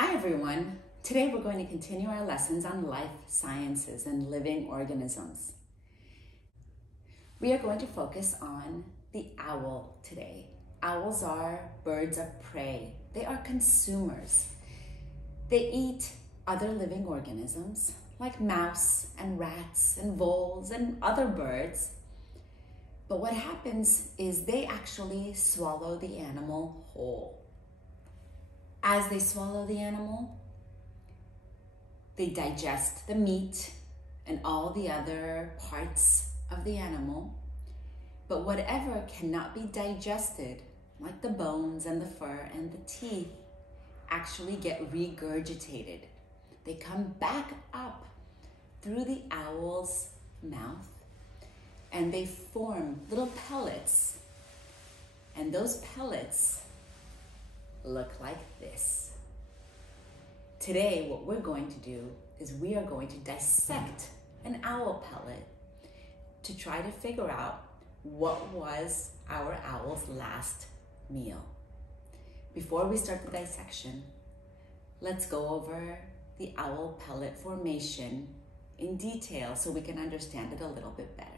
Hi everyone. Today we're going to continue our lessons on life sciences and living organisms. We are going to focus on the owl today. Owls are birds of prey. They are consumers. They eat other living organisms like mouse and rats and voles and other birds. But what happens is they actually swallow the animal whole. As they swallow the animal, they digest the meat and all the other parts of the animal. But whatever cannot be digested, like the bones and the fur and the teeth, actually get regurgitated. They come back up through the owl's mouth and they form little pellets. And those pellets look like this. Today, what we're going to do is we are going to dissect an owl pellet to try to figure out what was our owl's last meal. Before we start the dissection, let's go over the owl pellet formation in detail so we can understand it a little bit better.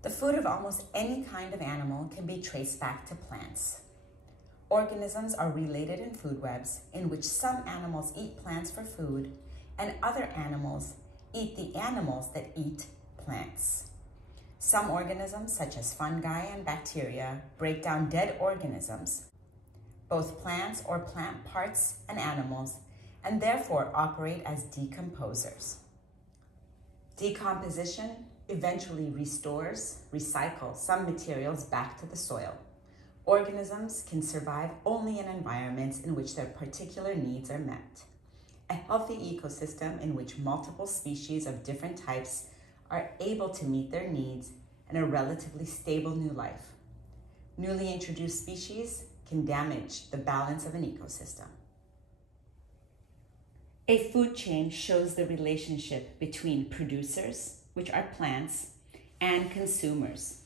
The food of almost any kind of animal can be traced back to plants. Organisms are related in food webs in which some animals eat plants for food and other animals eat the animals that eat plants. Some organisms, such as fungi and bacteria, break down dead organisms, both plants or plant parts and animals, and therefore operate as decomposers. Decomposition eventually restores, recycles some materials back to the soil. Organisms can survive only in environments in which their particular needs are met. A healthy ecosystem in which multiple species of different types are able to meet their needs and a relatively stable new life. Newly introduced species can damage the balance of an ecosystem. A food chain shows the relationship between producers, which are plants, and consumers.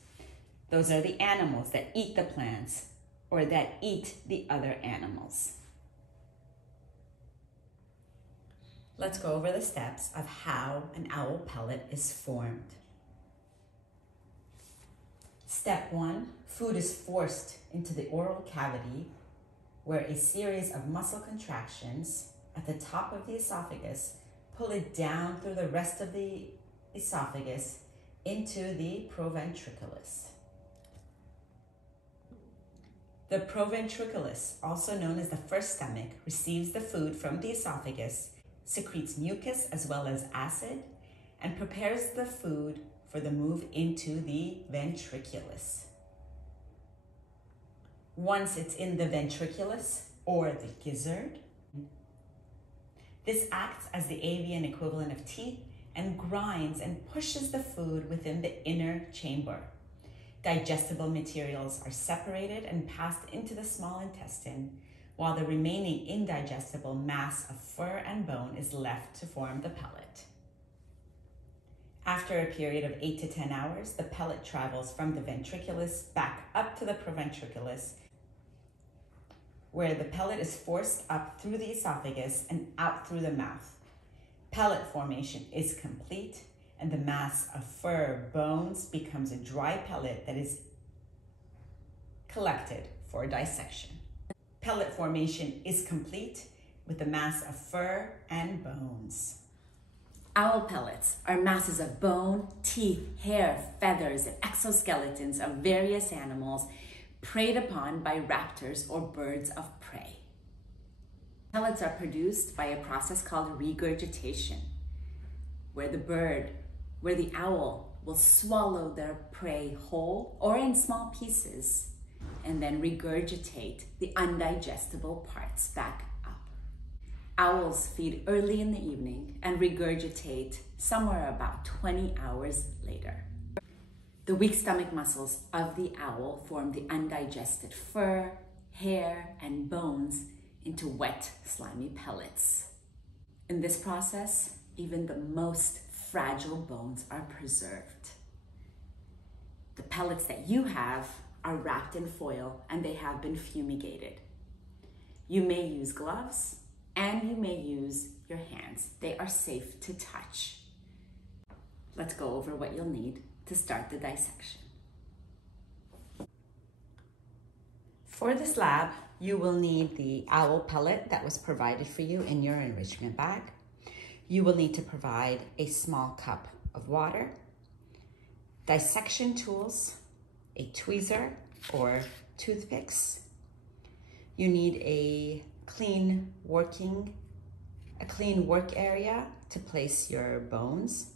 Those are the animals that eat the plants or that eat the other animals. Let's go over the steps of how an owl pellet is formed. Step 1, food is forced into the oral cavity where a series of muscle contractions at the top of the esophagus pull it down through the rest of the esophagus into the proventriculus. The proventriculus, also known as the first stomach, receives the food from the esophagus, secretes mucus as well as acid, and prepares the food for the move into the ventriculus. Once it's in the ventriculus, or the gizzard, this acts as the avian equivalent of teeth and grinds and pushes the food within the inner chamber. Digestible materials are separated and passed into the small intestine, while the remaining indigestible mass of fur and bone is left to form the pellet. After a period of 8 to 10 hours, the pellet travels from the ventriculus back up to the proventriculus, where the pellet is forced up through the esophagus and out through the mouth. Pellet formation is complete, and the mass of fur bones becomes a dry pellet that is collected for dissection. Pellet formation is complete with the mass of fur and bones. Owl pellets are masses of bone, teeth, hair, feathers, and exoskeletons of various animals preyed upon by raptors or birds of prey. Pellets are produced by a process called regurgitation, where the owl will swallow their prey whole or in small pieces and then regurgitate the undigestible parts back up. Owls feed early in the evening and regurgitate somewhere about 20 hours later. The weak stomach muscles of the owl form the undigested fur, hair, and bones into wet, slimy pellets. In this process, even the most fragile bones are preserved. The pellets that you have are wrapped in foil and they have been fumigated. You may use gloves and you may use your hands. They are safe to touch. Let's go over what you'll need to start the dissection. For this lab, you will need the owl pellet that was provided for you in your enrichment bag. You will need to provide a small cup of water, dissection tools, a tweezer or toothpicks. You need a clean work area to place your bones.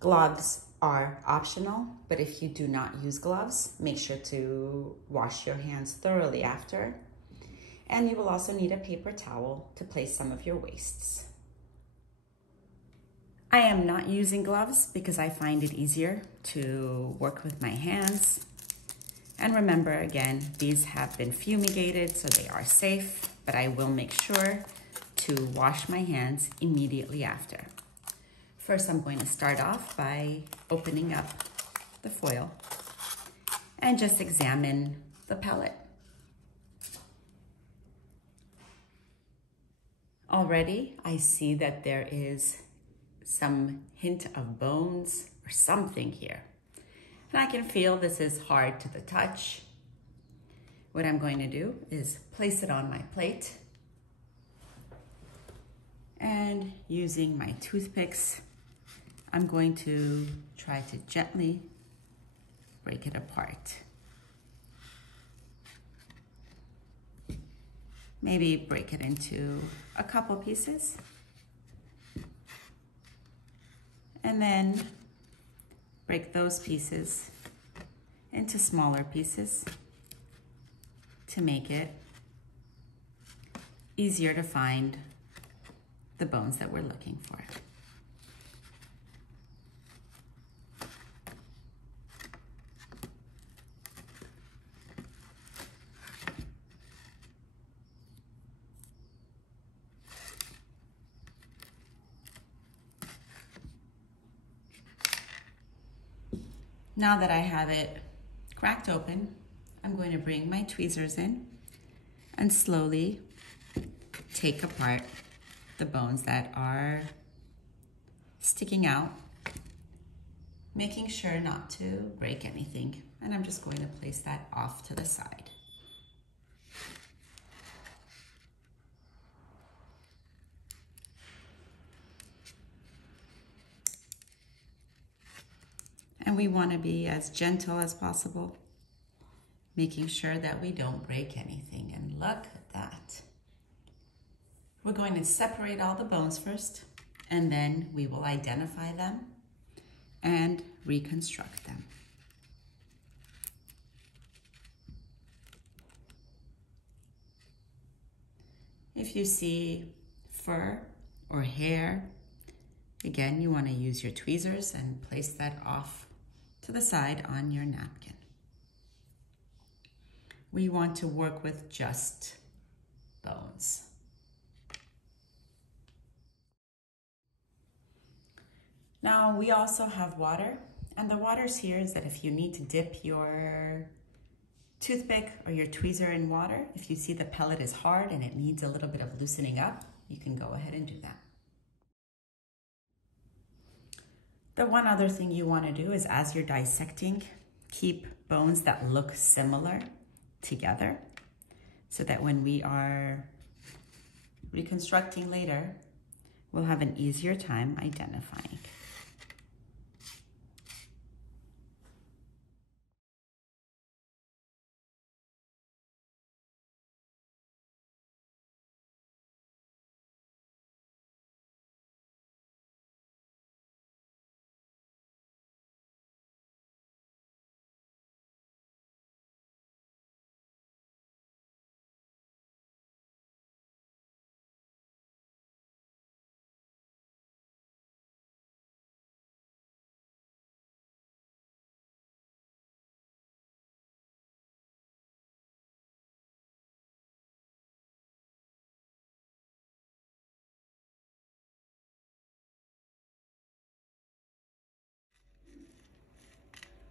Gloves are optional, but if you do not use gloves, make sure to wash your hands thoroughly after. And you will also need a paper towel to place some of your wastes. I am not using gloves because I find it easier to work with my hands. And remember, again, these have been fumigated, so they are safe, but I will make sure to wash my hands immediately after. First, I'm going to start off by opening up the foil and just examine the pellet. Already, I see that there is some hint of bones or something here. And I can feel this is hard to the touch. What I'm going to do is place it on my plate and using my toothpicks, I'm going to try to gently break it apart. Maybe break it into a couple pieces. And then break those pieces into smaller pieces to make it easier to find the bones that we're looking for. Now that I have it cracked open, I'm going to bring my tweezers in and slowly take apart the bones that are sticking out, making sure not to break anything. And I'm just going to place that off to the side. And we want to be as gentle as possible, making sure that we don't break anything. And look at that. We're going to separate all the bones first, and then we will identify them and reconstruct them. If you see fur or hair, again, you want to use your tweezers and place that off to the side on your napkin. We want to work with just bones. Now we also have water, and the water's here is that if you need to dip your toothpick or your tweezer in water, if you see the pellet is hard and it needs a little bit of loosening up, you can go ahead and do that. The one other thing you want to do is, as you're dissecting, keep bones that look similar together so that when we are reconstructing later, we'll have an easier time identifying.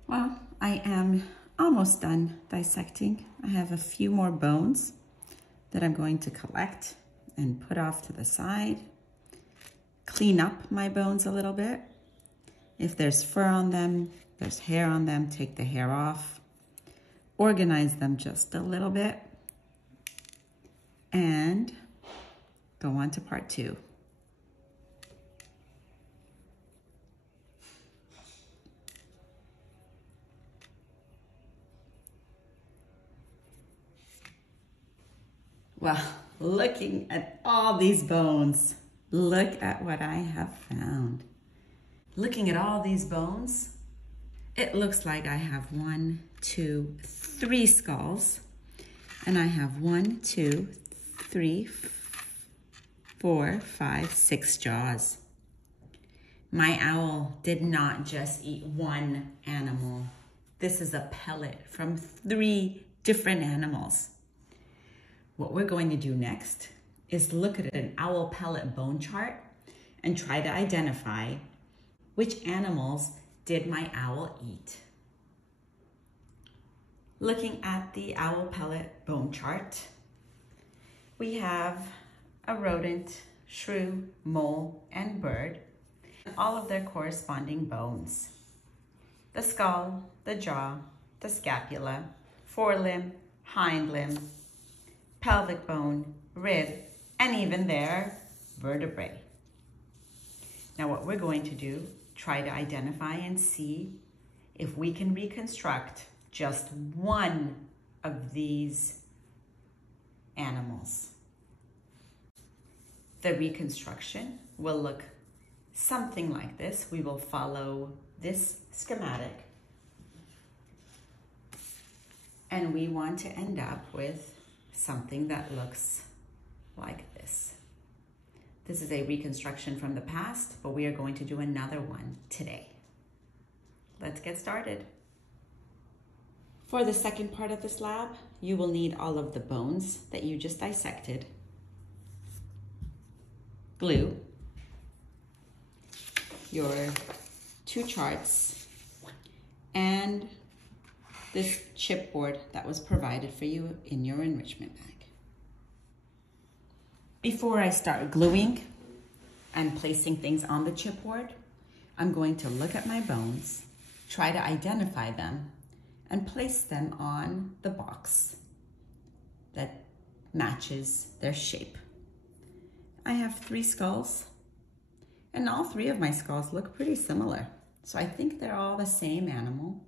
Well, I am almost done dissecting. I have a few more bones that I'm going to collect and put off to the side. Clean up my bones a little bit. If there's fur on them, there's hair on them, take the hair off. Organize them just a little bit. And go on to part 2. Well, looking at all these bones, look at what I have found. Looking at all these bones, it looks like I have 1, 2, 3 skulls. And I have 1, 2, 3, 4, 5, 6 jaws. My owl did not just eat one animal. This is a pellet from 3 different animals. What we're going to do next is look at an owl pellet bone chart and try to identify which animals did my owl eat. Looking at the owl pellet bone chart, we have a rodent, shrew, mole, and bird, and all of their corresponding bones. The skull, the jaw, the scapula, forelimb, hind limb, pelvic bone, rib, and even their vertebrae. Now what we're going to do, try to identify and see if we can reconstruct just one of these animals. The reconstruction will look something like this. We will follow this schematic, and we want to end up with something that looks like this. This is a reconstruction from the past, but we are going to do another one today. Let's get started. For the second part of this lab, you will need all of the bones that you just dissected, glue, your 2 charts, and this chipboard that was provided for you in your enrichment bag. Before I start gluing and placing things on the chipboard, I'm going to look at my bones, try to identify them, and place them on the box that matches their shape. I have 3 skulls, and all 3 of my skulls look pretty similar. So I think they're all the same animal.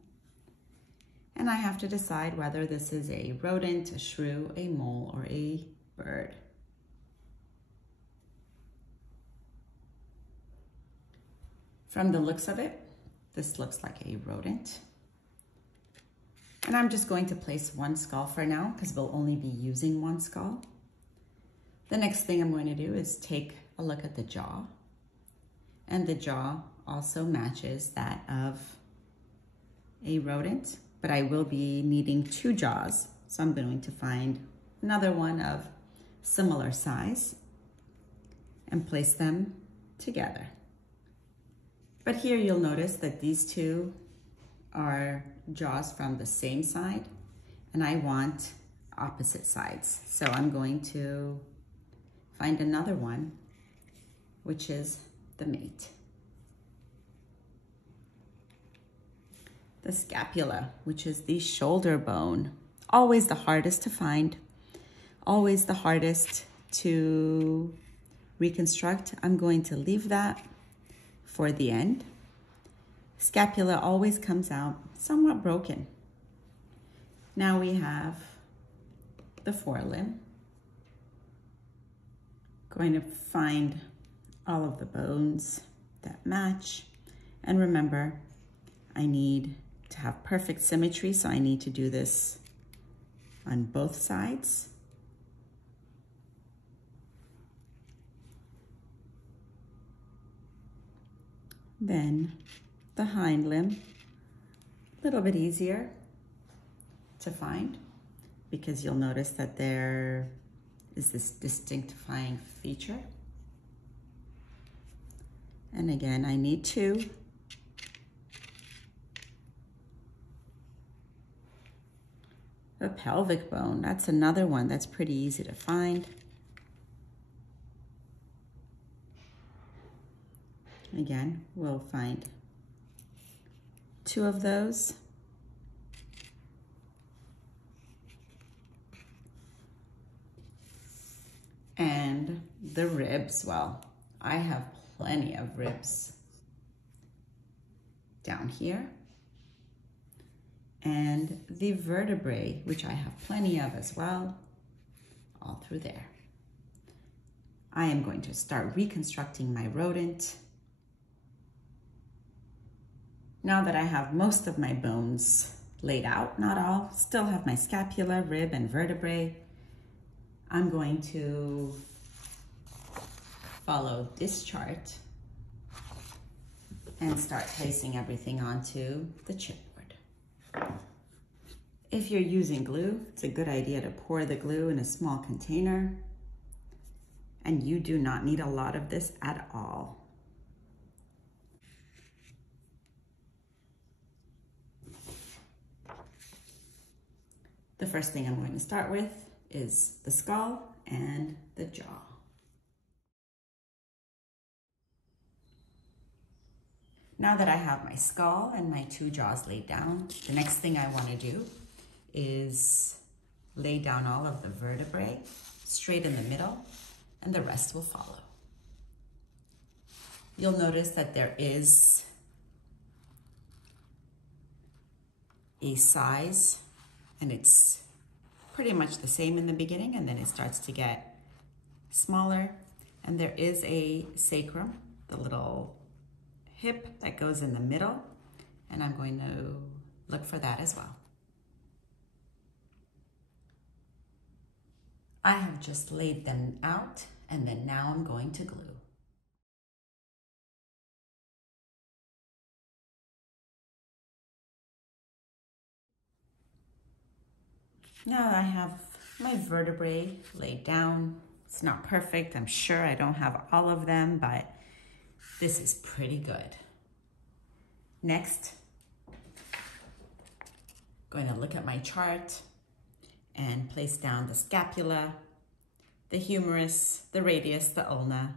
And I have to decide whether this is a rodent, a shrew, a mole, or a bird. From the looks of it, this looks like a rodent. And I'm just going to place 1 skull for now because we'll only be using 1 skull. The next thing I'm going to do is take a look at the jaw. And the jaw also matches that of a rodent, but I will be needing 2 jaws. So I'm going to find another one of similar size and place them together. But here you'll notice that these 2 are jaws from the same side, and I want opposite sides. So I'm going to find another one, which is the mate. The scapula, which is the shoulder bone, always the hardest to find, always the hardest to reconstruct. I'm going to leave that for the end. Scapula always comes out somewhat broken. Now we have the forelimb. Going to find all of the bones that match. And remember, I need to have perfect symmetry, so I need to do this on both sides. Then the hind limb, a little bit easier to find because you'll notice that there is this distinctifying feature. And again, I need 2. The pelvic bone, that's another one that's pretty easy to find. Again, we'll find 2 of those. And the ribs, well, I have plenty of ribs down here. And the vertebrae, which I have plenty of as well, all through there. I am going to start reconstructing my rodent. Now that I have most of my bones laid out, not all, still have my scapula, rib, and vertebrae, I'm going to follow this chart and start placing everything onto the chipboard. If you're using glue, it's a good idea to pour the glue in a small container, and you do not need a lot of this at all. The first thing I'm going to start with is the skull and the jaw. Now that I have my skull and my 2 jaws laid down, the next thing I want to do is lay down all of the vertebrae straight in the middle, and the rest will follow. You'll notice that there is a size, and it's pretty much the same in the beginning, and then it starts to get smaller. And there is a sacrum, the little hip that goes in the middle, and I'm going to look for that as well. I have just laid them out, and then now I'm going to glue. Now I have my vertebrae laid down. It's not perfect, I'm sure I don't have all of them, but this is pretty good. Next, going to look at my chart and place down the scapula, the humerus, the radius, the ulna,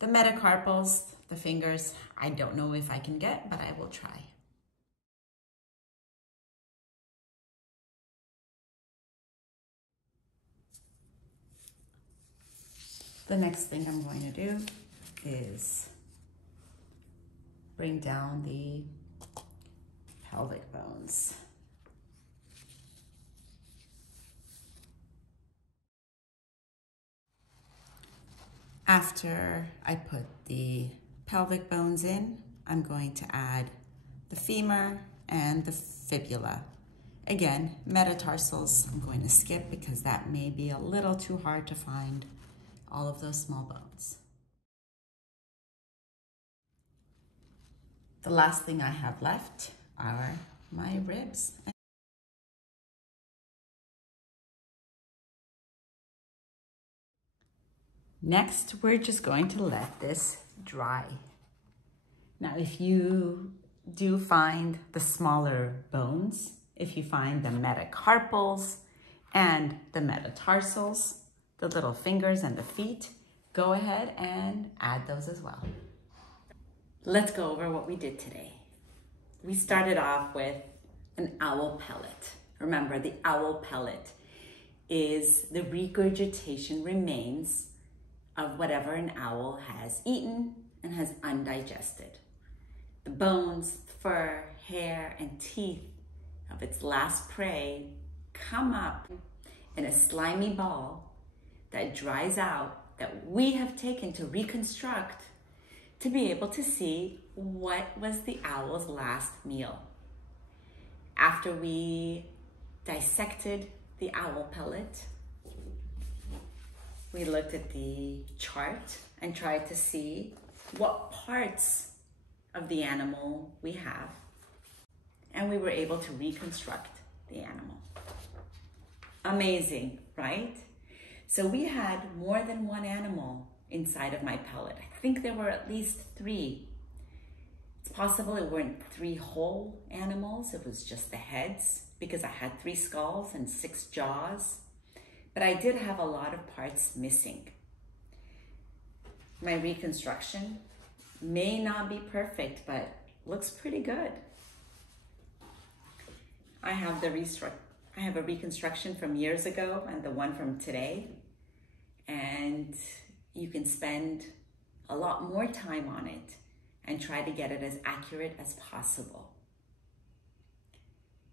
the metacarpals, the fingers. I don't know if I can get, but I will try. The next thing I'm going to do is bring down the pelvic bones. After I put the pelvic bones in, I'm going to add the femur and the fibula. Again, metatarsals I'm going to skip because that may be a little too hard to find all of those small bones. The last thing I have left are my ribs. Next, we're just going to let this dry. Now, if you do find the smaller bones, if you find the metacarpals and the metatarsals, the little fingers and the feet, go ahead and add those as well. Let's go over what we did today. We started off with an owl pellet. Remember, the owl pellet is the regurgitation remains of whatever an owl has eaten and has undigested. The bones, fur, hair, and teeth of its last prey come up in a slimy ball that dries out, that we have taken to reconstruct to be able to see what was the owl's last meal. After we dissected the owl pellet, we looked at the chart and tried to see what parts of the animal we have, and we were able to reconstruct the animal. Amazing, right? So we had more than one animal inside of my pellet. I think there were at least 3. It's possible it weren't 3 whole animals, it was just the heads, because I had 3 skulls and 6 jaws. But I did have a lot of parts missing. My reconstruction may not be perfect, but looks pretty good. I have a reconstruction from years ago and the one from today. And you can spend a lot more time on it and try to get it as accurate as possible.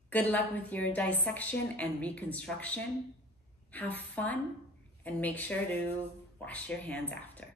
Good luck with your dissection and reconstruction. Have fun and make sure to wash your hands after.